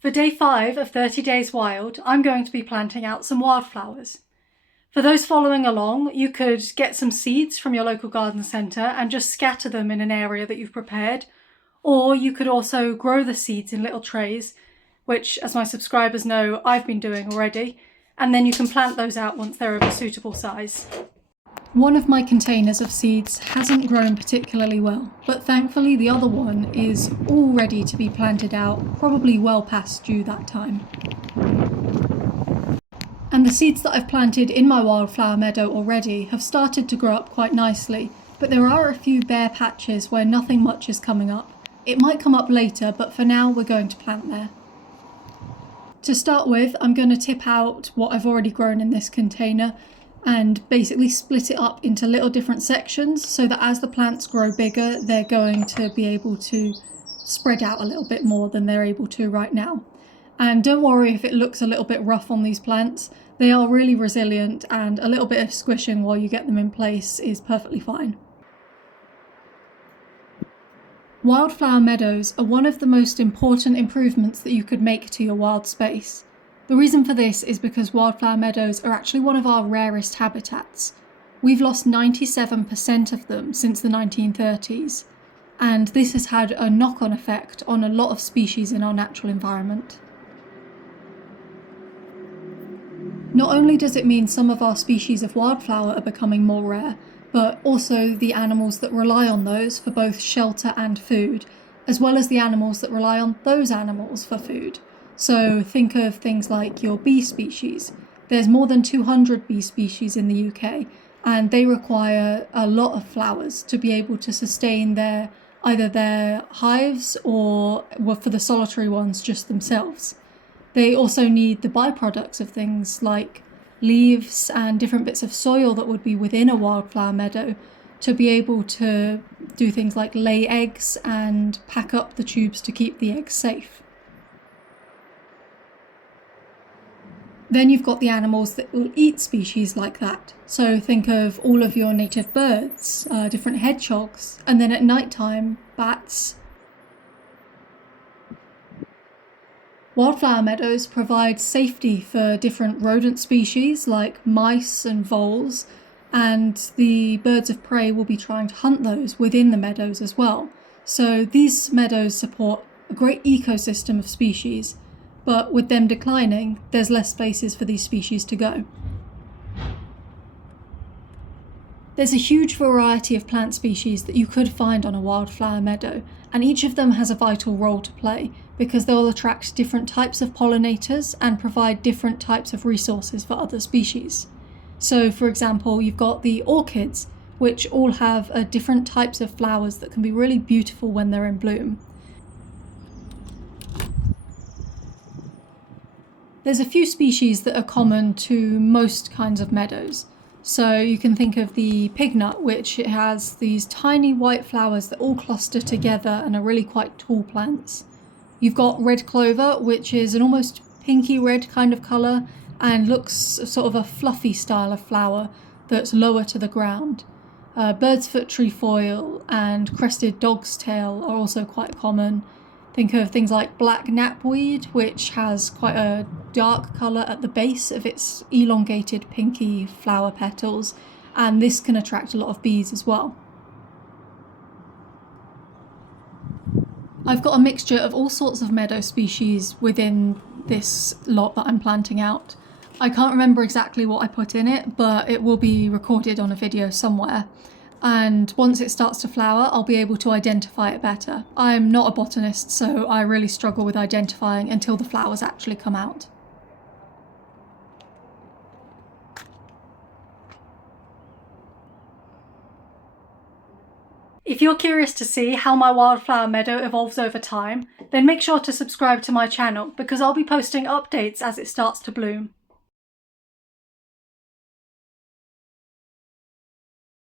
For day 5 of 30 Days Wild, I'm going to be planting out some wildflowers. For those following along, you could get some seeds from your local garden centre and just scatter them in an area that you've prepared, or you could also grow the seeds in little trays, which, as my subscribers know, I've been doing already, and then you can plant those out once they're of a suitable size. One of my containers of seeds hasn't grown particularly well, but thankfully the other one is all ready to be planted out, probably well past due that time. And the seeds that I've planted in my wildflower meadow already have started to grow up quite nicely, but there are a few bare patches where nothing much is coming up. It might come up later, but for now we're going to plant there. To start with, I'm going to tip out what I've already grown in this container and basically split it up into little different sections so that as the plants grow bigger, they're going to be able to spread out a little bit more than they're able to right now. And don't worry if it looks a little bit rough on these plants. They are really resilient, and a little bit of squishing while you get them in place is perfectly fine. Wildflower meadows are one of the most important improvements that you could make to your wild space. The reason for this is because wildflower meadows are actually one of our rarest habitats. We've lost 97% of them since the 1930s, and this has had a knock-on effect on a lot of species in our natural environment. Not only does it mean some of our species of wildflower are becoming more rare, but also the animals that rely on those for both shelter and food, as well as the animals that rely on those animals for food. So think of things like your bee species. There's more than 200 bee species in the UK, and they require a lot of flowers to be able to sustain either their hives or, well, for the solitary ones, just themselves. They also need the byproducts of things like leaves and different bits of soil that would be within a wildflower meadow to be able to do things like lay eggs and pack up the tubes to keep the eggs safe. Then you've got the animals that will eat species like that. So think of all of your native birds, different hedgehogs, and then at night time, bats. Wildflower meadows provide safety for different rodent species like mice and voles, and the birds of prey will be trying to hunt those within the meadows as well. So these meadows support a great ecosystem of species, but with them declining, there's less places for these species to go. There's a huge variety of plant species that you could find on a wildflower meadow, and each of them has a vital role to play because they'll attract different types of pollinators and provide different types of resources for other species. So, for example, you've got the orchids, which all have different types of flowers that can be really beautiful when they're in bloom. There's a few species that are common to most kinds of meadows. So you can think of the pignut, which it has these tiny white flowers that all cluster together and are really quite tall plants. You've got red clover, which is an almost pinky red kind of colour and looks sort of a fluffy style of flower that's lower to the ground. Bird's foot trefoil and crested dog's tail are also quite common. Think of things like black knapweed, which has quite a dark colour at the base of its elongated pinky flower petals, and this can attract a lot of bees as well. I've got a mixture of all sorts of meadow species within this lot that I'm planting out. I can't remember exactly what I put in it, but it will be recorded on a video somewhere. And once it starts to flower, I'll be able to identify it better. I'm not a botanist, so I really struggle with identifying until the flowers actually come out. If you're curious to see how my wildflower meadow evolves over time, then make sure to subscribe to my channel because I'll be posting updates as it starts to bloom.